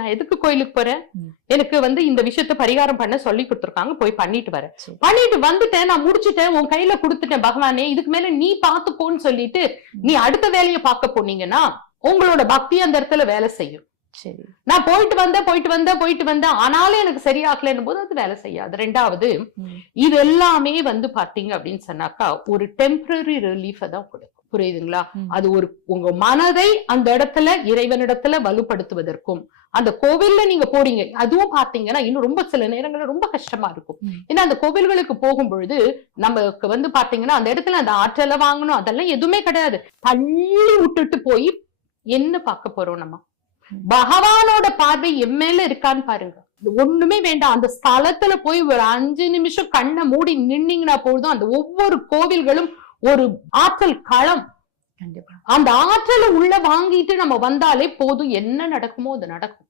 நான் எதுக்கு கோயிலுக்கு போறேன். எனக்கு வந்து இந்த விஷயத்த பரிகாரம் பண்ண சொல்லி கொடுத்துருக்காங்க போய் பண்ணிட்டு வரேன். சரி. பண்ணிட்டு வந்துட்டேன் நான் முடிச்சிட்டேன் உன் கையில கொடுத்துட்டேன் பகவானே இதுக்கு மேல நீ பாத்துக்கோன்னு சொல்லிட்டு நீ அடுத்த வேலையை பார்க்க போனீங்கன்னா உங்களோட பக்தி அந்த இடத்துல வேலை செய்யும். சரி. நான் போயிட்டு வந்தேன் போயிட்டு வந்தேன் போயிட்டு வந்தேன் ஆனாலும் எனக்கு சரியாகலன்னும் போது அது வேலை செய்யாது. ரெண்டாவது. இது எல்லாமே வந்து பாத்தீங்க அப்படின்னு சொன்னாக்கா ஒரு டெம்பரரி ரிலீஃபை தான் கொடுக்கும். புரியுதுங்களா. அது ஒரு உங்க மனதை அந்த இடத்துல இறைவனிடத்துல வலுப்படுத்துவதற்கும் அந்த கோவில்ல நீங்க போறீங்க அதுவும் பாத்தீங்கன்னா இன்னும் ரொம்ப சில நேரங்கள்ல ரொம்ப கஷ்டமா இருக்கும். ஏன்னா அந்த கோவில்களுக்கு போகும் பொழுது நமக்கு வந்து பாத்தீங்கன்னா அந்த இடத்துல அந்த ஆற்றலை வாங்கணும் அதெல்லாம் எதுவுமே கிடையாது. தள்ளி விட்டுட்டு போய் என்ன பார்க்க போறோம் நம்ம? பகவானோட பார்வை என் மேல இருக்கான்னு பாருங்க. ஒண்ணுமே வேண்டாம். அந்த ஸ்தலத்துல போய் ஒரு அஞ்சு நிமிஷம் கண்ணை மூடி நின்னீங்கன்னா போதும். அந்த ஒவ்வொரு கோவில்களும் ஒரு ஆற்றல் களம். அந்த ஆற்றலை உள்ள வாங்கிட்டு நம்ம வந்தாலே போதும். என்ன நடக்குமோ அது நடக்கும்.